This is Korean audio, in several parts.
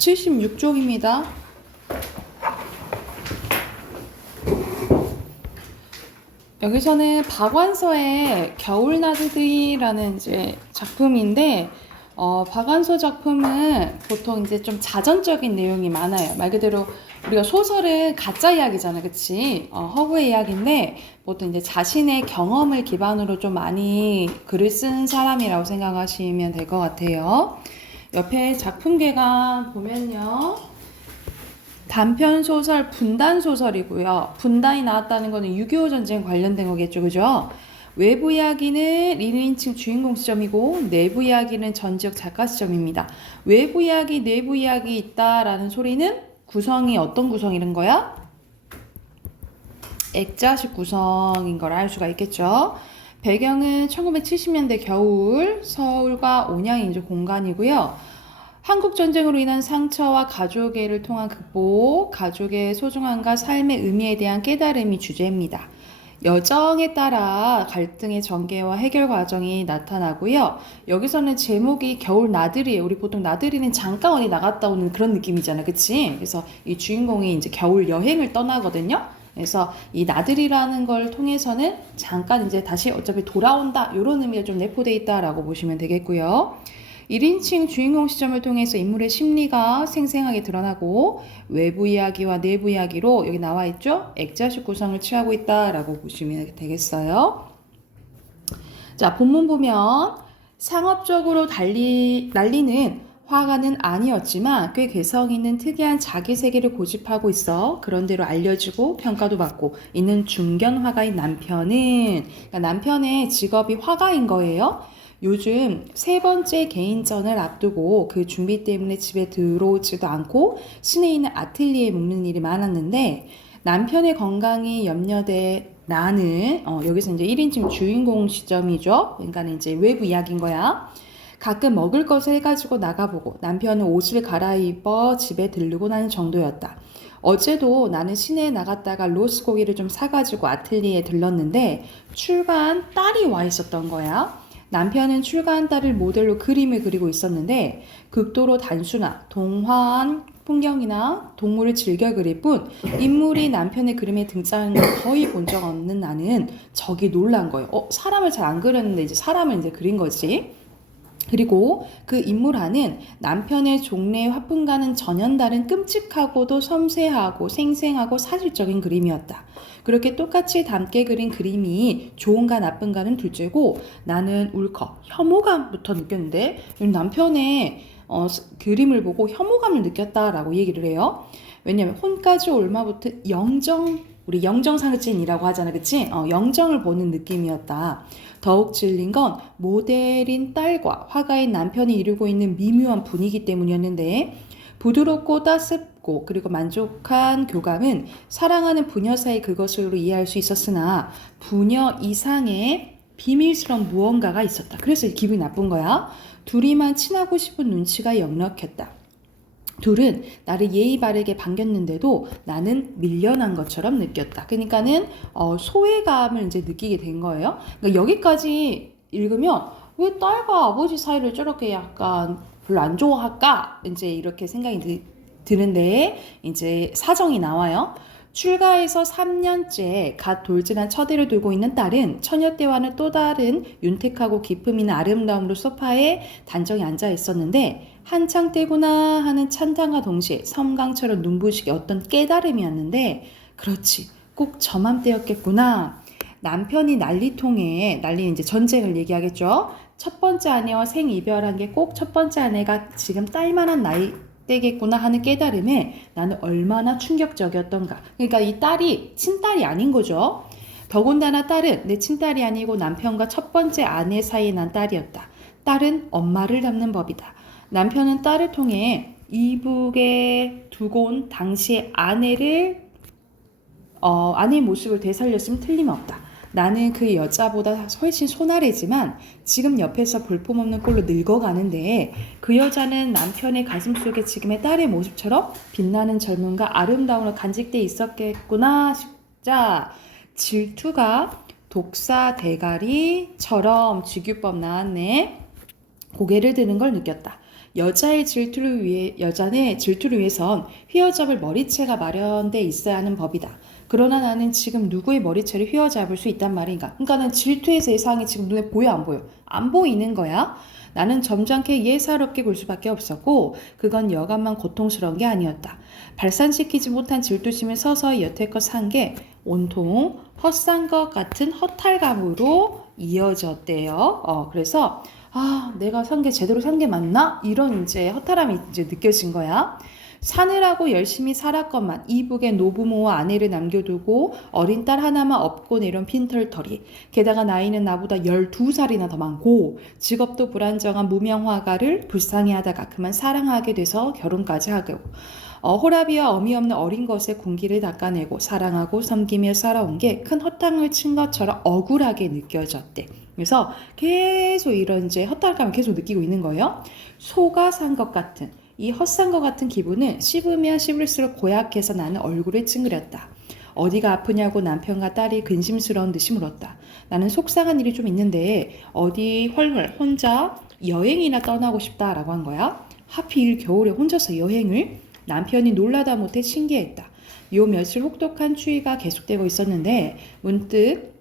76쪽입니다. 여기서는 박완서의 겨울나들이라는 이제 작품인데, 박완서 작품은 보통 이제 좀 자전적인 내용이 많아요. 말 그대로 우리가 소설은 가짜 이야기잖아, 그치? 허구의 이야기인데, 보통 이제 자신의 경험을 기반으로 좀 많이 글을 쓴 사람이라고 생각하시면 될 것 같아요. 옆에 작품계가 보면요. 단편소설, 분단소설이고요. 분단이 나왔다는 거는 6.25 전쟁 관련된 거겠죠, 그죠? 외부 이야기는 1인칭 주인공 시점이고 내부 이야기는 전지적 작가 시점입니다. 외부 이야기, 내부 이야기 있다라는 소리는 구성이 어떤 구성이란 거야? 액자식 구성인 걸 알 수가 있겠죠. 배경은 1970년대 겨울 서울과 온양이 이제 공간이고요. 한국전쟁으로 인한 상처와 가족애를 통한 극복, 가족의 소중함과 삶의 의미에 대한 깨달음이 주제입니다. 여정에 따라 갈등의 전개와 해결 과정이 나타나고요. 여기서는 제목이 겨울 나들이에요. 우리 보통 나들이는 잠깐 어디 나갔다 오는 그런 느낌이잖아, 그치? 그래서 이 주인공이 이제 겨울 여행을 떠나거든요. 그래서 이 나들이라는 걸 통해서는 잠깐 이제 다시 어차피 돌아온다, 이런 의미가 좀 내포되어 있다라고 보시면 되겠고요. 1인칭 주인공 시점을 통해서 인물의 심리가 생생하게 드러나고 외부 이야기와 내부 이야기로 여기 나와 있죠? 액자식 구성을 취하고 있다라고 보시면 되겠어요. 자, 본문 보면 상업적으로 날리는 화가는 아니었지만 꽤 개성 있는 특이한 자기 세계를 고집하고 있어 그런대로 알려지고 평가도 받고 있는 중견 화가인 남편은, 그러니까 남편의 직업이 화가인 거예요. 요즘 3번째 개인전을 앞두고 그 준비 때문에 집에 들어오지도 않고 시내에 있는 아틀리에에 묵는 일이 많았는데, 남편의 건강이 염려돼 나는 여기서 이제 1인칭 주인공 시점이죠. 그러니까 이제 외부 이야기인 거야. 가끔 먹을 것을 해가지고 나가보고 남편은 옷을 갈아입어 집에 들르고 나는 정도였다. 어제도 나는 시내에 나갔다가 로스 고기를 좀 사가지고 아틀리에에 들렀는데 출간 딸이 와 있었던 거야. 남편은 출간 딸을 모델로 그림을 그리고 있었는데 극도로 단순한 동화한 풍경이나 동물을 즐겨 그릴 뿐 인물이 남편의 그림에 등장하는 걸 거의 본 적 없는 나는 저기 놀란 거예요. 사람을 잘 안 그렸는데 이제 사람을 이제 그린 거지. 그리고 그 인물 안은 남편의 종래의 화풍과는 전혀 다른 끔찍하고도 섬세하고 생생하고 사실적인 그림이었다. 그렇게 똑같이 닮게 그린 그림이 좋은가 나쁜가는 둘째고 나는 울컥 혐오감부터 느꼈는데 남편의 그림을 보고 혐오감을 느꼈다라고 얘기를 해요. 왜냐하면 혼까지 올마부터 우리 영정상진이라고 하잖아, 그치? 영정을 보는 느낌이었다. 더욱 질린 건 모델인 딸과 화가인 남편이 이루고 있는 미묘한 분위기 때문이었는데, 부드럽고 따숩고 그리고 만족한 교감은 사랑하는 부녀 사이 그것으로 이해할 수 있었으나 부녀 이상의 비밀스러운 무언가가 있었다. 그래서 기분이 나쁜 거야. 둘이만 친하고 싶은 눈치가 역력했다. 둘은 나를 예의 바르게 반겼는데도 나는 밀려난 것처럼 느꼈다. 그러니까는 소외감을 이제 느끼게 된 거예요. 그러니까 여기까지 읽으면 왜 딸과 아버지 사이를 저렇게 약간 별로 안 좋아할까? 이제 이렇게 생각이 드는데 이제 사정이 나와요. 출가해서 3년째 갓 돌진한 처대를 두고 있는 딸은 처녀 때와는 또 다른 윤택하고 기품 있는 아름다움으로 소파에 단정히 앉아 있었는데 한창 때구나 하는 찬탄과 동시에 섬광처럼 눈부시게 어떤 깨달음이었는데, 그렇지, 꼭 저맘때였겠구나. 남편이 난리통에 난리는 이제 전쟁을 얘기하겠죠. 첫 번째 아내와 생이별한 게 꼭 첫 번째 아내가 지금 딸만한 나이 때겠구나 하는 깨달음에 나는 얼마나 충격적이었던가. 그러니까 이 딸이 친딸이 아닌 거죠. 더군다나 딸은 내 친딸이 아니고 남편과 첫 번째 아내 사이에 난 딸이었다. 딸은 엄마를 닮는 법이다. 남편은 딸을 통해 이북에 두고 온 당시의 아내의 모습을 되살렸으면 틀림없다. 나는 그 여자보다 훨씬 손아래지만 지금 옆에서 볼품없는 꼴로 늙어가는데 그 여자는 남편의 가슴속에 지금의 딸의 모습처럼 빛나는 젊음과 아름다움으로 간직돼 있었겠구나 싶자 질투가 독사 대가리처럼 직유법 나왔네. 고개를 드는 걸 느꼈다. 여자의 질투를 위해선 휘어잡을 머리채가 마련돼 있어야 하는 법이다. 그러나 나는 지금 누구의 머리채를 휘어잡을 수 있단 말인가? 그러니까 는 질투의 세상이 지금 눈에 보여 안 보여? 안 보이는 거야. 나는 점잖게 예사롭게 굴 수밖에 없었고 그건 여간만 고통스러운 게 아니었다. 발산시키지 못한 질투심을 서서히 여태껏 산 게 온통 헛산 것 같은 허탈감으로 이어졌대요. 그래서 내가 산 게 제대로 산 게 맞나? 이런 이제 허탈함이 이제 느껴진 거야. 사느라고 열심히 살았건만 이북에 노부모와 아내를 남겨두고 어린 딸 하나만 업고 내려온 빈털터리. 게다가 나이는 나보다 12살이나 더 많고 직업도 불안정한 무명화가를 불쌍히 하다가 그만 사랑하게 돼서 결혼까지 하고 호라비와 어미 없는 어린 것의 군기를 닦아내고 사랑하고 섬기며 살아온 게 큰 허탕을 친 것처럼 억울하게 느껴졌대. 그래서 계속 이런 이제 허탈감을 계속 느끼고 있는 거예요. 소가 산 것 같은 이 헛산 것 같은 기분은 씹으면 씹을수록 고약해서 나는 얼굴을 찡그렸다. 어디가 아프냐고 남편과 딸이 근심스러운 듯이 물었다. 나는 속상한 일이 좀 있는데 어디 헐헐 혼자 여행이나 떠나고 싶다라고 한 거야. 하필 겨울에 혼자서 여행을? 남편이 놀라다 못해 신기했다. 요 며칠 혹독한 추위가 계속되고 있었는데 문득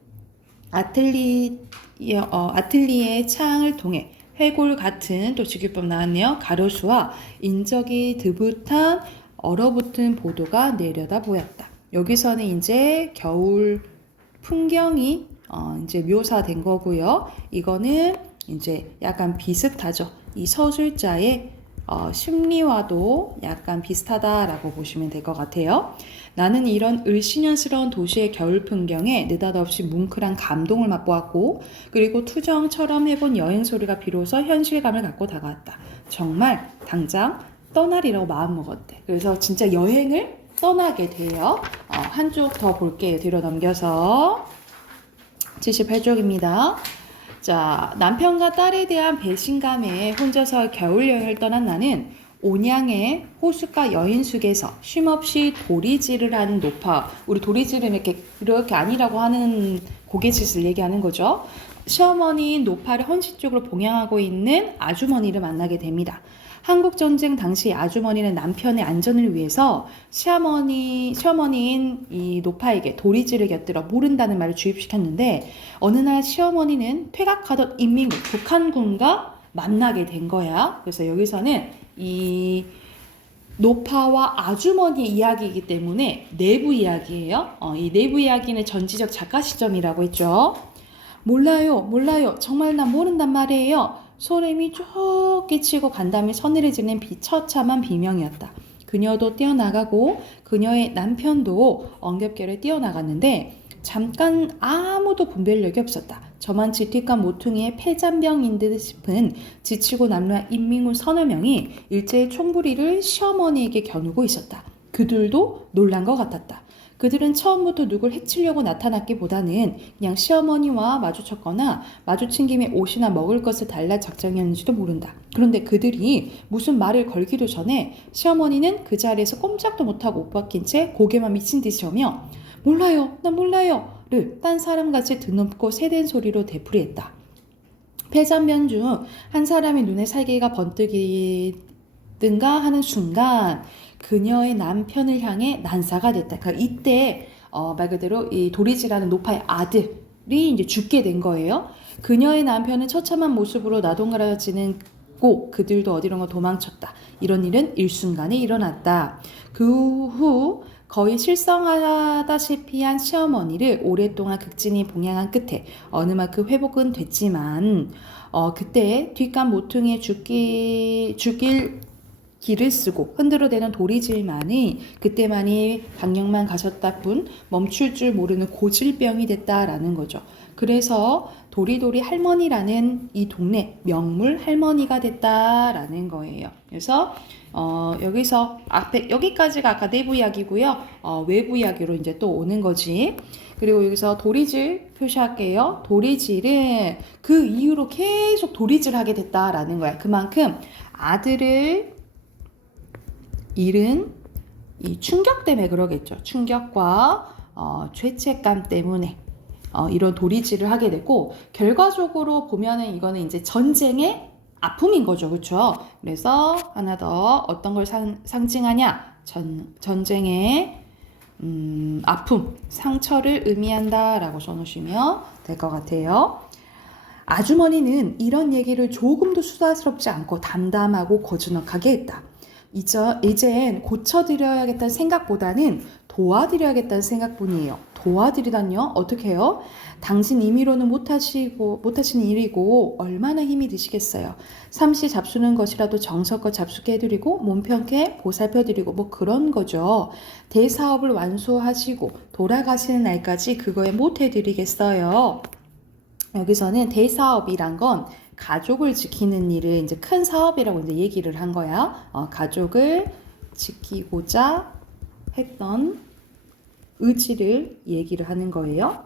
아틀리에의 창을 통해 해골 같은 또 직유법 나왔네요. 가로수와 인적이 드붓한 얼어붙은 보도가 내려다 보였다. 여기서는 이제 겨울 풍경이 이제 묘사된 거고요. 이거는 이제 약간 비슷하죠. 이 서술자의 심리와도 약간 비슷하다라고 보시면 될 것 같아요. 나는 이런 을씨년스러운 도시의 겨울 풍경에 느닷없이 뭉클한 감동을 맛보았고 그리고 투정처럼 해본 여행 소리가 비로소 현실감을 갖고 다가왔다. 정말 당장 떠나리라고 마음먹었대. 그래서 진짜 여행을 떠나게 돼요. 한 쪽 더 볼게요. 뒤로 넘겨서 78쪽입니다. 자, 남편과 딸에 대한 배신감에 혼자서 겨울 여행을 떠난 나는 온양의 호숫가 여인숙에서 쉼없이 도리질을 하는 노파, 우리 도리질은 이렇게 아니라고 하는 고갯짓을 얘기하는 거죠. 시어머니인 노파를 헌신적으로 봉양하고 있는 아주머니를 만나게 됩니다. 한국전쟁 당시 아주머니는 남편의 안전을 위해서 시어머니인 이 노파에게 도리지를 곁들여 모른다는 말을 주입시켰는데 어느 날 시어머니는 퇴각하던 인민군, 북한군과 만나게 된 거야. 그래서 여기서는 이 노파와 아주머니 이야기이기 때문에 내부 이야기예요. 이 내부 이야기는 전지적 작가 시점이라고 했죠. 몰라요. 정말 난 모른단 말이에요. 소름이 쭉 끼치고 간담이 서늘해지는 처참한 비명이었다. 그녀도 뛰어나가고 그녀의 남편도 엉겹결에 뛰어나갔는데 잠깐 아무도 분별력이 없었다. 저만치 뒷간 모퉁이의 폐잔병인 듯 싶은 지치고 남루한 인민군 서너 명이 일제히 총부리를 시어머니에게 겨누고 있었다. 그들도 놀란 것 같았다. 그들은 처음부터 누굴 해치려고 나타났기보다는 그냥 시어머니와 마주쳤거나 마주친 김에 옷이나 먹을 것을 달랄 작정이었는지도 모른다. 그런데 그들이 무슨 말을 걸기도 전에 시어머니는 그 자리에서 꼼짝도 못하고 옷 벗긴 채 고개만 미친 듯이 하며 몰라요, 난 몰라요 를 딴 사람같이 드높고 세댄 소리로 되풀이했다. 폐잔변 중 한 사람의 눈에 살기가 번뜩이든가 하는 순간 그녀의 남편을 향해 난사가 됐다. 그러니까 이때 말 그대로 이 도리지라는 노파의 아들이 이제 죽게 된 거예요. 그녀의 남편은 처참한 모습으로 나동갈아지는 고 그들도 어디론가 도망쳤다. 이런 일은 일순간에 일어났다. 그 후 거의 실성하다시피 한 시어머니를 오랫동안 극진히 봉양한 끝에 어느 만큼 회복은 됐지만 그때 뒷간 모퉁이에 죽일 길을 쓰고 흔들어대는 도리질만이 그때만이 강령만 가셨다 뿐 멈출 줄 모르는 고질병이 됐다라는 거죠. 그래서 도리도리 할머니라는 이 동네 명물 할머니가 됐다라는 거예요. 그래서 여기서 앞에 여기까지가 아까 내부 이야기고요. 외부 이야기로 이제 또 오는 거지. 그리고 여기서 도리질 표시할게요. 도리질은 그 이후로 계속 도리질하게 됐다라는 거야. 그만큼 아들을 잃은 이 충격 때문에 그러겠죠. 충격과 죄책감 때문에 이런 도리질을 하게 되고 결과적으로 보면은 이거는 이제 전쟁의 아픔인 거죠. 그렇죠? 그래서 하나 더 어떤 걸 상징하냐? 전쟁의 아픔, 상처를 의미한다라고 써놓으시면 될 것 같아요. 아주머니는 이런 얘기를 조금도 수다스럽지 않고 담담하고 거즈넉하게 했다. 이젠 고쳐드려야겠다는 생각보다는 도와드려야겠다는 생각뿐이에요. 도와드리다뇨? 어떻게 해요? 당신 임의로는 못하시는 일이고 얼마나 힘이 드시겠어요. 삼시 잡수는 것이라도 정성껏 잡수게 해드리고 몸 편케 보살펴드리고 뭐 그런 거죠. 대사업을 완수하시고 돌아가시는 날까지 그거에 못 해드리겠어요. 여기서는 대사업이란 건 가족을 지키는 일을 이제 큰 사업이라고 이제 얘기를 한 거야. 가족을 지키고자 했던 의지를 얘기를 하는 거예요.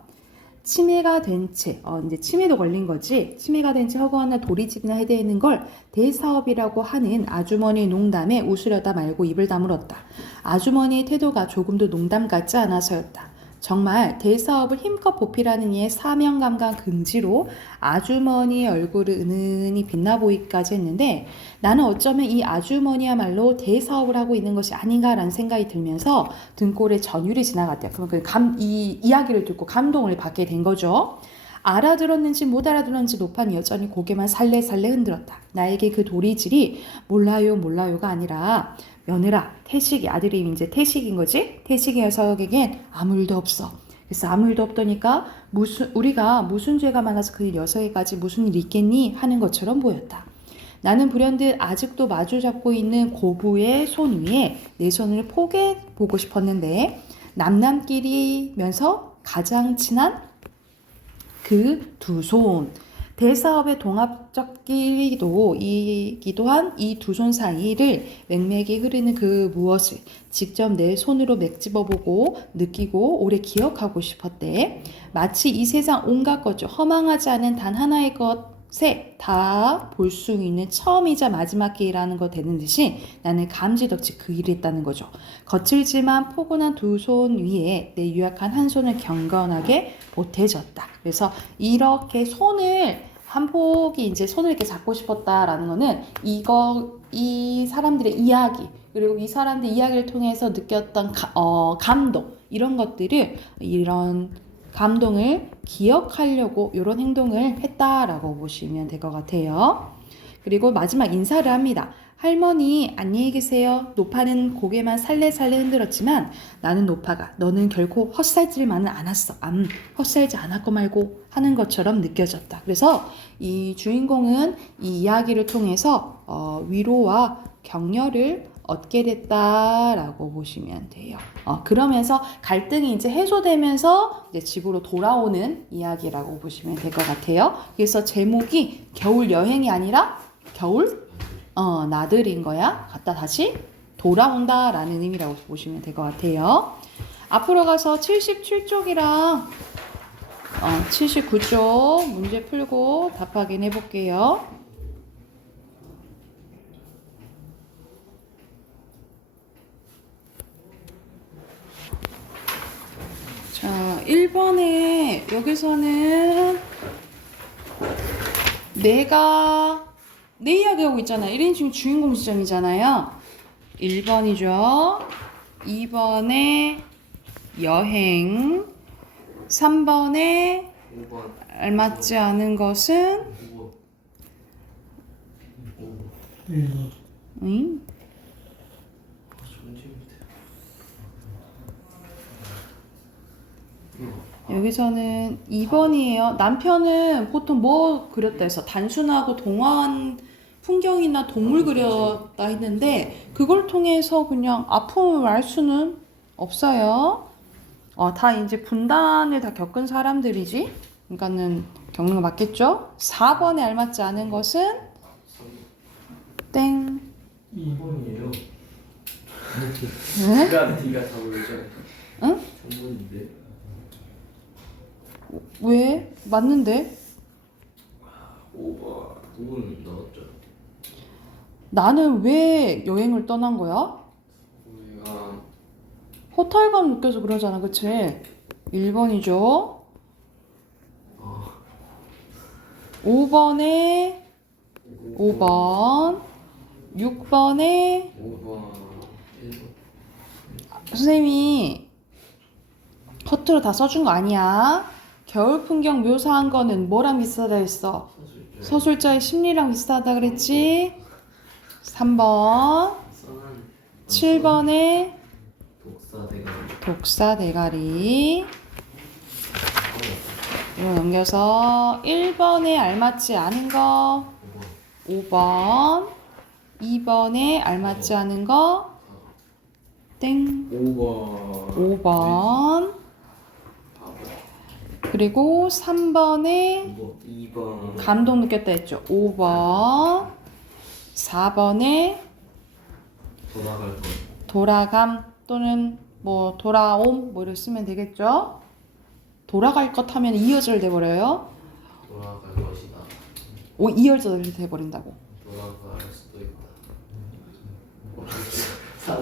치매가 된 채, 이제 치매도 걸린 거지. 치매가 된 채 허구한 도리지기나 해대는 걸 대사업이라고 하는 아주머니의 농담에 웃으려다 말고 입을 다물었다. 아주머니의 태도가 조금도 농담 같지 않아서였다. 정말 대사업을 힘껏 보필하는 이의 사명감과 긍지로 아주머니의 얼굴을 은은히 빛나 보이기까지 했는데 나는 어쩌면 이 아주머니야말로 대사업을 하고 있는 것이 아닌가라는 생각이 들면서 등골에 전율이 지나갔대요. 그럼 이 이야기를 듣고 감동을 받게 된 거죠. 알아들었는지 못 알아들었는지 노판이 여전히 고개만 살래살래 흔들었다. 나에게 그 도리질이 몰라요가 아니라 며느라, 태식이, 아들이 이제 태식인 거지? 태식이 녀석에겐 아무 일도 없어. 그래서 아무 일도 없다니까 우리가 무슨 죄가 많아서 그 녀석에까지 무슨 일이 있겠니? 하는 것처럼 보였다. 나는 불현듯 아직도 마주 잡고 있는 고부의 손 위에 내 손을 포개 보고 싶었는데 남남끼리면서 가장 친한 그 두 손, 대사업의 동압적 끼리이기도 한 이 두 손 사이를 맹맥이 흐르는 그 무엇을 직접 내 손으로 맥집어보고 느끼고 오래 기억하고 싶었대. 마치 이 세상 온갖 것 중 허망하지 않은 단 하나의 것에 다 볼 수 있는 처음이자 마지막 기회라는 것 되는 듯이 나는 감지덕지 그 일을 했다는 거죠. 거칠지만 포근한 두 손 위에 내 유약한 한 손을 경건하게 보태졌다. 그래서 이렇게 한 폭이 이제 손을 이렇게 잡고 싶었다라는 거는 이 사람들의 이야기, 그리고 이 사람들의 이야기를 통해서 느꼈던 감동, 이런 감동을 기억하려고 이런 행동을 했다라고 보시면 될 것 같아요. 그리고 마지막 인사를 합니다. 할머니 안녕히 계세요. 노파는 고개만 살래살래 흔들었지만 나는 노파가 너는 결코 헛살질만은 않았어. 헛살지 않았고 말고 하는 것처럼 느껴졌다. 그래서 이 주인공은 이 이야기를 통해서 위로와 격려를 얻게 됐다라고 보시면 돼요. 그러면서 갈등이 이제 해소되면서 이제 집으로 돌아오는 이야기라고 보시면 될 것 같아요. 그래서 제목이 겨울 여행이 아니라 겨울 나들인 거야. 갔다 다시 돌아온다라는 의미라고 보시면 될 것 같아요. 앞으로 가서 77쪽이랑 79쪽 문제 풀고 답 확인해 볼게요. 자, 1번에 여기서는 내 이야기하고 있잖아요. 1인칭 주인공 지점이잖아요. 1번이죠. 2번에 여행, 3번에 5번. 알맞지 않은 것은 5번. 응? 여기서는 2번이에요. 남편은 보통 뭐 그렸다 해서 단순하고 동화한 풍경이나 동물 그렸다 했는데 그걸 통해서 그냥 아픔을 알 수는 없어요. 다 이제 분단을 다 겪은 사람들이지. 그러니까는 겪는 거 맞겠죠? 4번에 알맞지 않은 것은 땡. 2번이에요. 네? D가 다 보이죠? 응? 정문인데. 왜? 맞는데? 5번 나왔죠. 나는 왜 여행을 떠난 거야? 우리가 호탈감 느껴서 그러잖아, 그치? 1번이죠. 5번에 5번. 6번에 5번 1번 선생님이 허투루 다 써준 거 아니야. 겨울 풍경 묘사한 거는 뭐랑 비슷하다 했어? 서술자의 심리랑 비슷하다 그랬지? 3번. 써난 7번에 독사 대가리 독사 대가리. 이거 넘겨서 1번에 알맞지 않은 거 5번. 2번에 알맞지 않은 거 땡. 5번 5번. 그리고 3번에 2번 감동 느꼈다 했죠. 5번. 4번에 돌아갈 것 돌아감 또는 뭐 돌아옴 뭐 이렇게 쓰면 되겠죠. 돌아갈 것 하면 2어절 돼버려요. 돌아갈 것이다 2어절이 돼버린다고. 돌아갈 수도 있다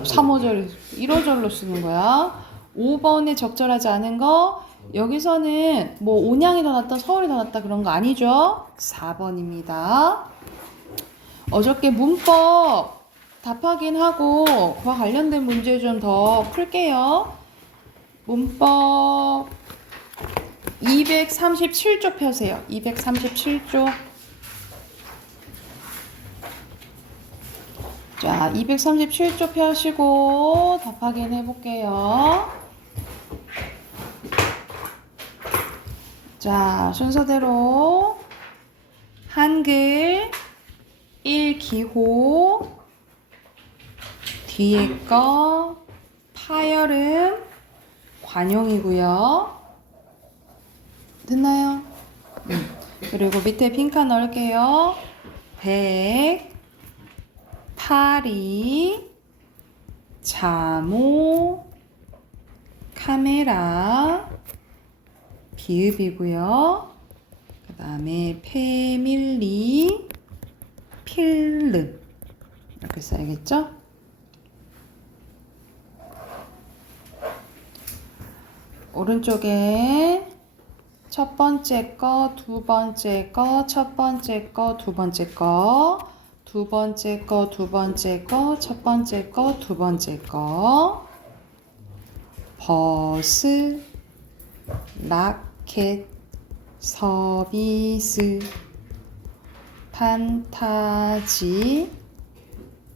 3어절 1어절로 쓰는 거야. 5번에 적절하지 않은 거 여기서는 뭐 온양이 더 낫다 서울이 더 낫다 그런 거 아니죠. 4번입니다. 어저께 문법 답하긴 하고 그와 관련된 문제 좀 더 풀게요. 문법 237쪽 펴세요. 237쪽. 자, 237쪽 펴시고 답 확인해 볼게요. 자, 순서대로 한글 1기호 뒤에 거 파열음 관용이고요. 됐나요? 그리고 밑에 빈칸 넣을게요. 100 파리 자모 카메라 비읍이고요. 그 다음에 패밀리 필름 이렇게 써야겠죠? 오른쪽에 첫 번째 거, 두 번째 거, 첫 번째 거, 두 번째 거, 두 번째 거, 두 번째 거, 첫 번째 거, 두 번째 거, 버스, 라켓, 서비스, 판타지,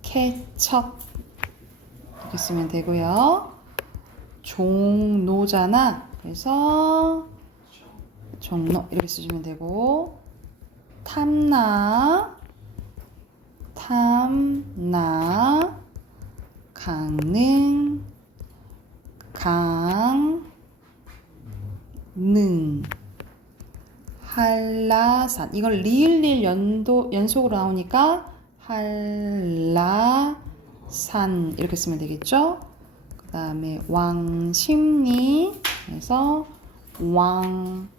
케첩 이렇게 쓰면 되고요. 종로잖아. 그래서 종로 이렇게 쓰시면 되고 탐나 강릉 한라산 이걸 리을리을 연속으로 나오니까 한라산 이렇게 쓰면 되겠죠. 그 다음에 왕십리 그래서 왕십리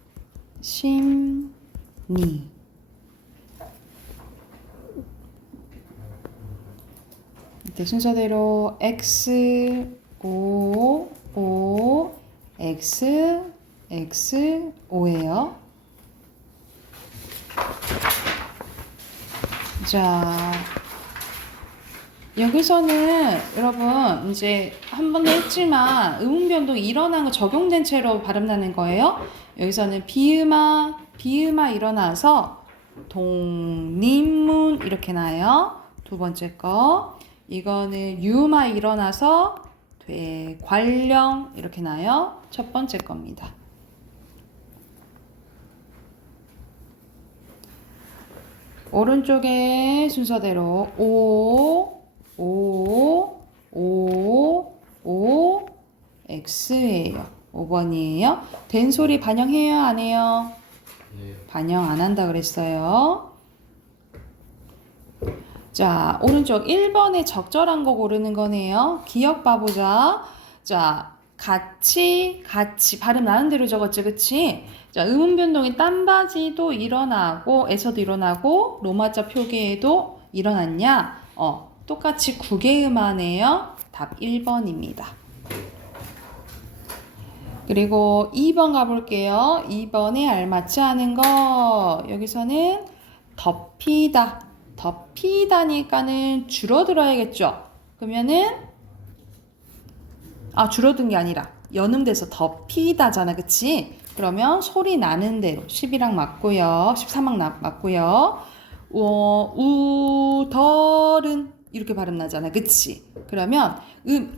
이때 순서대로 X O O X X O예요. 자, 여기서는 여러분 이제 한 번도 했지만 음운변동이 일어난 거 적용된 채로 발음나는 거예요. 여기서는 비음아 일어나서 독립문 이렇게 나요. 두 번째 거. 이거는 유마 일어나서 되관령 이렇게 나요. 첫 번째 겁니다. 오른쪽에 순서대로 O X예요. 5번이에요. 된 소리 반영해요? 안 해요? 네. 반영 안 한다 그랬어요. 자, 오른쪽 1번에 적절한 거 고르는 거네요. 기억 봐보자. 자, 같이 발음 나는 대로 적었지, 그치? 자, 음운 변동이 딴바지도 일어나고 에서도 일어나고 로마자 표기에도 일어났냐? 똑같이 구개음하네요. 답 1번입니다. 그리고 2번 가볼게요. 2번에 알맞지 않은 거 여기서는 덮이다 덮이다니까는 줄어들어야겠죠. 그러면은 줄어든 게 아니라 연음돼서 덮이다잖아, 그치? 그러면 소리 나는 대로 10이랑 맞고요. 13학 맞고요. 우덜은 이렇게 발음 나잖아, 그치? 그러면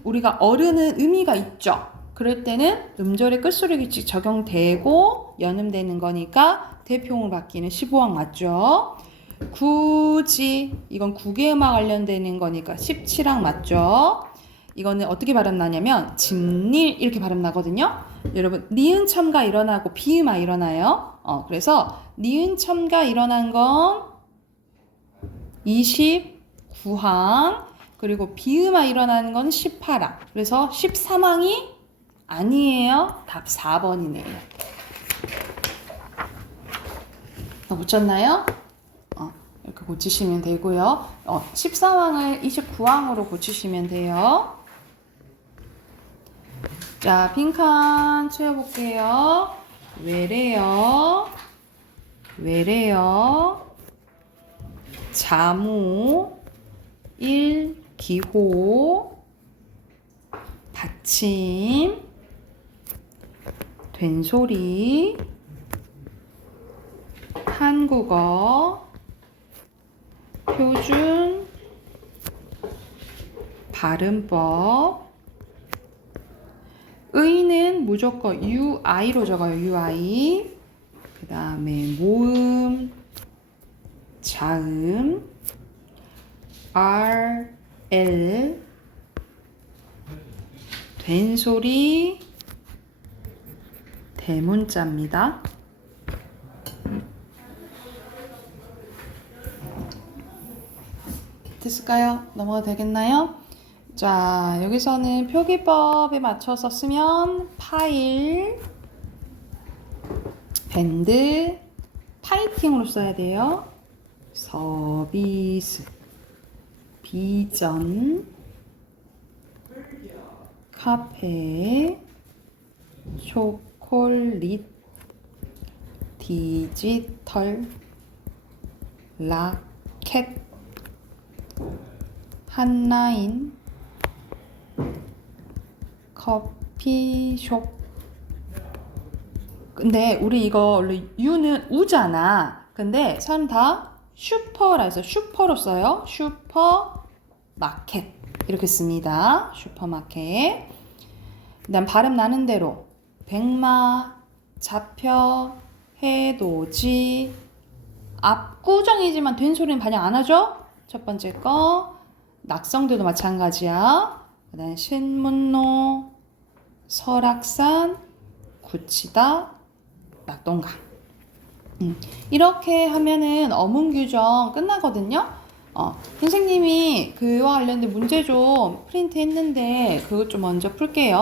우리가 어른은 의미가 있죠. 그럴 때는 음절의 끝소리 규칙 적용되고 연음되는 거니까 대표음으로 바뀌는 15학 맞죠? 굳이 이건 국외음악 관련되는 거니까 17학 맞죠? 이거는 어떻게 발음 나냐면 집일 이렇게 발음 나거든요. 여러분 니은 첨가 일어나고 비음아 일어나요. 그래서 니은 첨가 일어난 건 29항 그리고 비음아 일어나는 건 18항. 그래서 13항이 아니에요. 답 4번이네요. 고쳤나요? 이렇게 고치시면 되고요. 13항을 29항으로 고치시면 돼요. 자, 빈칸 채워볼게요. 외래어, 자무, 기호, 받침, 된소리, 한국어, 표준, 발음법, 의는 무조건 UI로 적어요. UI. 그 다음에 모음, 자음, RL, 된소리, 대문자입니다. 됐을까요? 넘어가도 되겠나요? 자, 여기서는 표기법에 맞춰서 쓰면 파일, 밴드, 파이팅으로 써야 돼요. 서비스, 비전, 카페, 초콜릿, 디지털, 라켓, 한라인, 커피숍. 근데 우리 이거 원래 U는 우잖아. 근데 사람 다 슈퍼라 해서 슈퍼로 써요. 슈퍼마켓 이렇게 씁니다. 슈퍼마켓. 그다음 발음 나는 대로 백마, 잡혀, 해돋이, 압구정이지만 된소리는 반영 안 하죠? 첫 번째 거 낙성대도 마찬가지야. 그다음 신문로, 설악산, 구치다, 낙동강. 이렇게 하면은 어문 규정 끝나거든요. 선생님이 그와 관련된 문제 좀 프린트 했는데 그것 좀 먼저 풀게요.